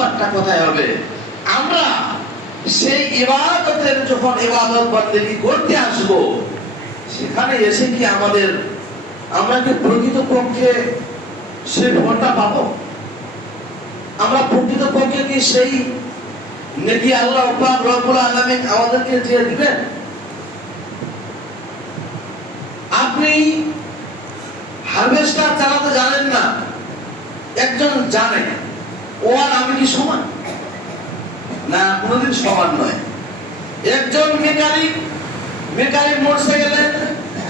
ব্যাপারটা কোথায় হবে? আমরা সেই ইবাদতের যখন ইবাদত বন্দেগী করতে আসব, সেখানে এসে কি আমরা কি প্রকৃতপক্ষে সেই ফলটা পাবো? আমরা প্রকৃতপক্ষে কি সেই নেকি আল্লাহ পাক রব্বুল আলামিন আমাদেরকে দিয়ে দিবেন? আপনি হারভেস্টার চালাতে জানেন না, একজন জানে, ও আর আমি কি সমান? না, কোনোদিন সমান নয়। একজন মেকানিক মোটরসাইকেলে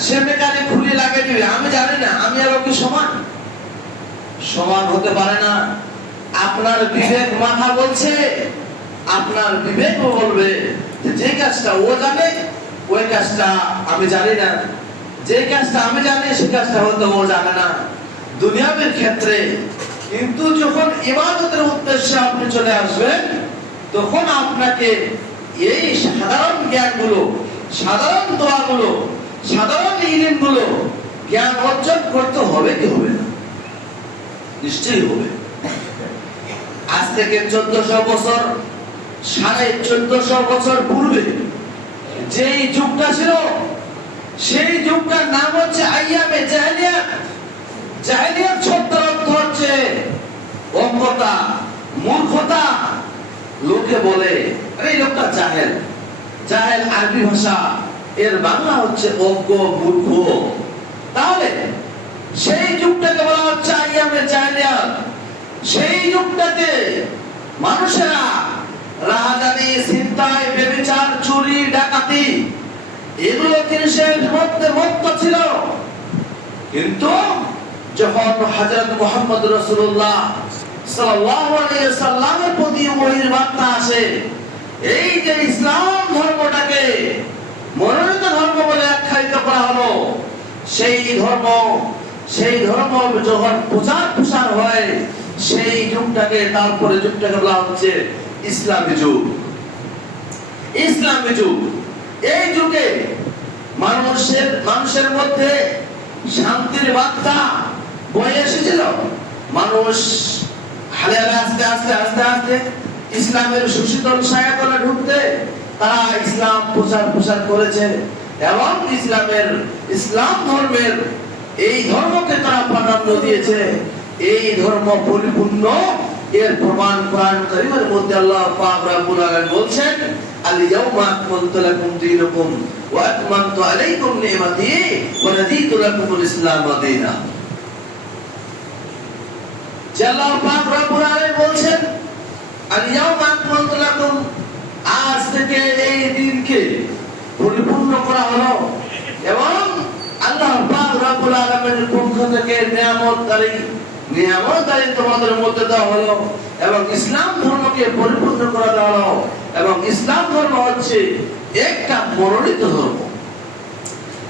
সে মেকানিক খুলে লাগিয়ে দিবে, আমি জানি না, আমি আর ও কি সমান? সমান হতে পারে না। আপনার বিবেক মাথা বলছে, আপনার বিবেক বলবে যে কাজটা ও জানে ওই কাজটা আমি জানি না, যে কাজটা আমি জানি সে কাজটা হয়তো ও জানে না, দুনিয়ার ক্ষেত্রে। কিন্তু যখন ইবাদতের উদ্দেশ্যে আপনি চলে আসবেন, তখন আপনাকে এই সাধারণ জ্ঞানগুলো, সাধারণ দোয়াগুলো, সাধারণ ইলমগুলো জ্ঞান অর্জন করতে হবে কি হবে না? নিশ্চয়ই হবে। আজ থেকে 1400 বছর, 1450 বছর পূর্বে যেই যুগটা ছিল, সেই যুগটার নাম হচ্ছে আইয়ামে জাহেলিয়াত। জাহেলিয়াত শব্দের অর্থ হচ্ছে অজ্ঞতা, মূর্খতা। লোকে বলে এই লোকটা জাহেল। জাহেল আরবি ভাষা, এর বাংলা হচ্ছে অজ্ঞ, মূর্খ। তাহলে সেই যুগটাকে বলা হচ্ছে আইয়ামে জাহেলিয়াত। সেই যুগটাতে মানুষেরা রাহাজানি, ছিনতাই, ব্যভিচার, চুরি, ডাকাতি এগুলো জিনিসের মধ্যে মত্ত ছিল। কিন্তু যখন হযরত মুহাম্মদ রাসূলুল্লাহ সাল্লাল্লাহু আলাইহি ওয়াসাল্লামের প্রতি ওহীর বার্তা আসে, এই যে ইসলাম ধর্মটাকে মনোনীত ধর্ম বলে আখ্যায়িত করা হলো, সেই ধর্ম যখন প্রচার প্রসার হয়, সেই যুগটাকে, তারপরে যুগটাকে বলা হচ্ছে ইসলামী যুগ। ইসলামী যুগ, এই যুগে মানুষের মধ্যে শান্তির বার্তা বয়ে এসেছিল। মানুষ হালে হালে আস্তে আস্তে আস্তে আস্তে ইসলামের সুশীতল ছায়াতলে ঢুকতে তারা ইসলাম প্রচার করেছে, এবং ইসলাম ধর্মের এই ধর্মকে তারা প্রাধান্য দিয়েছে। এই ধর্ম পরিপূর্ণ, এর প্রমাণ কোরআন কারীমের মধ্যে আল্লাহ পাক রব্বুল আলামিন বলছেন, আল ইয়াউমা আকমালতু লাকুম দীনাকুম ওয়া আতমামতু আলাইকুম নি'মাতি ওয়া রাদিতু লাকুমুল ইসলাম দীনা। আল্লাহ পাক রব্বুল আলামিন বলছেন, আল ইয়াউমা আকমালতু লাকুম, আজ থেকে এই দিনকে পরিপূর্ণ করা হলো, এবং আল্লাহ পাক রব্বুল আলামিনের পক্ষ থেকে নিয়ামতদারি তোমাদের মধ্যে দেওয়া হলো, এবং ইসলাম ধর্মকে পরিপূর্ণ করে দেওয়া হলো। এবং ইসলাম ধর্ম হচ্ছে একটা মনোনীত ধর্ম।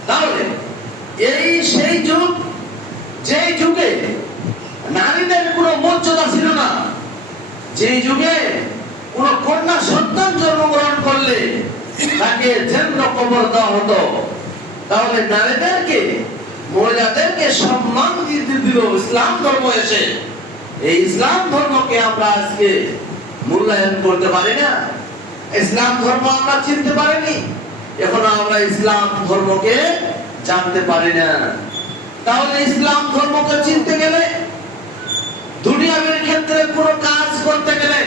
তাহলে এই সেই যুগ, যে যুগে নারীদের কোনো মর্যাদা ছিল না, যে যুগে কোন কন্যা সন্তান জন্মগ্রহণ করলে তাকে জেন্দ কবর দেওয়া হতো। তাহলে নারীদেরকে, মহিলাদেরকে সম্মান দিতে দিল ইসলাম ধর্ম এসে। এই ইসলাম ধর্মকে আমরা আজকে মূল্যায়ন করতে পারি না, ইসলাম ধর্ম আমরা চিনতে পারিনি, এখনো আমরা ইসলাম ধর্মকে জানতে পারি না। তাহলে ইসলাম ধর্মকে চিনতে গেলে, দুনিয়াবীর ক্ষেত্রে কোনো কাজ করতে গেলে,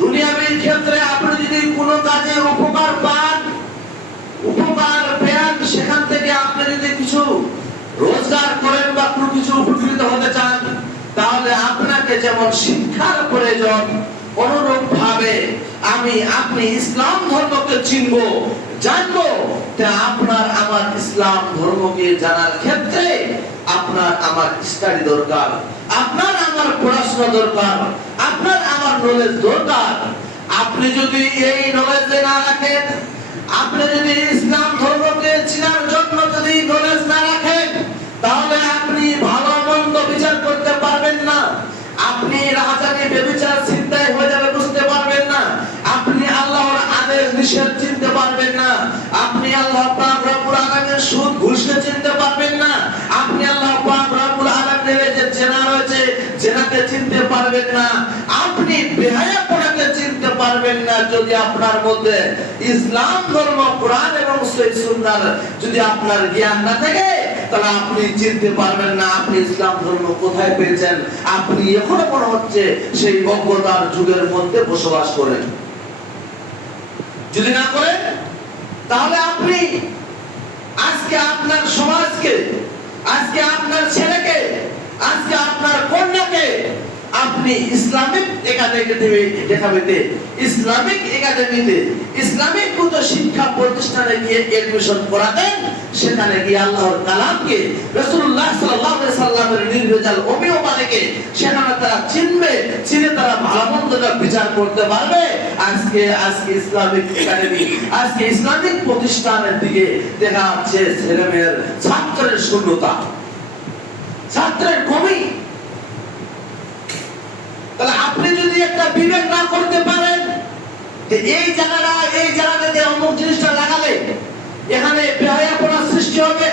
দুনিয়াবীর ক্ষেত্রে আপনি যদি কোনো কাজে উপকার পেন, সেখান থেকে আপনি যদি কিছু রোজগার করেন বা কোনো কিছু উপকৃত হতে চান, তাহলে আপনাকে যেমন শিক্ষার প্রয়োজন, অনুরূপ ভাবে আপনি ইসলাম ধর্মকে চিনবো, জানবো। আপনার আমার ইসলাম ধর্মকে জানার ক্ষেত্রে আপনার আমার স্টাডি দরকার, আপনার আমার পড়াশোনা দরকার, আপনার আমার নলেজ দরকার। আপনি যদি এই নলেজ না রাখেন, আপনি যদি ইসলাম ধর্মকে চেনার জন্য যদি নলেজ না রাখেন, তাহলে আপনি ভালো মন্দ বিচার করতে পারবেন না। আপনি রাহাজানি, ব্যভিচার, ছিনতাই হয়ে যাবে বুঝতে পারবেন না। আপনি আল্লাহর আদেশ নিষেধ চিনতে পারবেন না। আপনি আল্লাহ পাক রব্বুল আলামিনের সুদ ঘুষকে চিনতে পারবেন না। আপনি আল্লাহ পাক রব্বুল আলামিনের যে জেনা রয়েছে, জেনাকে চিনতে পারবেন না। আপনি বেহায়া যদি আপনার মধ্যে ইসলাম ধর্ম কোরআন এবং সহিহ সুন্নাহর যদি আপনার জ্ঞান না থাকে, তাহলে আপনি চিনতে পারবেন না আপনি ইসলাম ধর্ম কোথায় পেয়েছেন। আপনি এখনো মনে হচ্ছে সেই অজ্ঞতার যুগের মধ্যে বসবাস করেন। যদি না করেন, তাহলে আপনি আজকে আপনার সমাজকে, আজকে আপনার ছেলেকে, আজকে আপনার কন্যাকে আপনি ইসলামিক একাডেমিতে, ইসলামিক একাডেমিতে, ইসলামিক কোন শিক্ষা প্রতিষ্ঠানে গিয়ে এডমিশন করাতেন, সেখানে গিয়ে আল্লাহর কালামকে, রাসূলুল্লাহ সাল্লাল্লাহু আলাইহি সাল্লামের নির্ভেজাল ওমিও বাণীকে সেখানে তারা চিনবে, চিনে তারা ভালো মন্দটা বিচার করতে পারবে। আজকে ইসলামিক একাডেমি, আজকে ইসলামিক প্রতিষ্ঠানের দিকে দেখা যাচ্ছে ছেলেমেয়ের, ছাত্রের শূন্যতা, ছাত্রের কমি। তাহলে আপনি যদি একটা বিবেক না করতে পারেন যে এই জায়গাটাতে অমুক জিনিসটা লাগালে এখানে বেহায়াপনা সৃষ্টি হবে,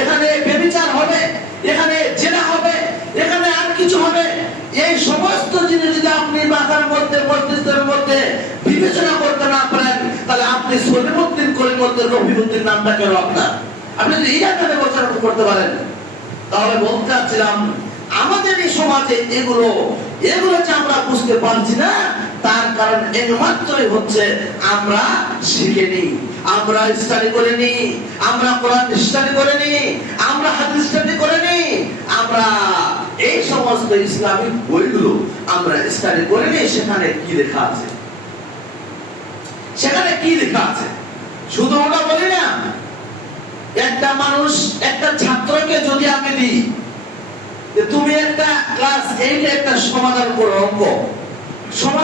এখানে ব্যভিচার হবে, এখানে জেনা হবে, এখানে আর কিছু হবে, এই সমস্ত জিনিস যদি আপনি মাথার মধ্যে, মস্তিষ্কের মধ্যে বিবেচনা করতে না পারেন, তাহলে আপনি সলিমউদ্দিন করিমউদ্দিন রফিউদ্দিন নামটা কেন আপনার? আপনি যদি এই নামে বচার করতে পারেন, তাহলে বলতে চাচ্ছিলাম আমাদের এই সমাজে এগুলো যে আমরা বুঝতে পারছি না, তার কারণ একমাত্রই হচ্ছে আমরা শিখিনি, আমরা স্টাডি করিনি, আমরা কোরআন স্টাডি করিনি, আমরা হাদিস স্টাডি করিনি, আমরা এই সমস্ত ইসলামিক বইগুলো আমরা স্টাডি করিনি। সেখানে কি লেখা আছে, সেখানে কি লেখা আছে শুধু ওটা বলি না। একটা মানুষ, একটা ছাত্রকে যদি আমি দিই যে তুমি একটা ক্লাস 8 একটা সমাধান করো, অঙ্ক সমাধান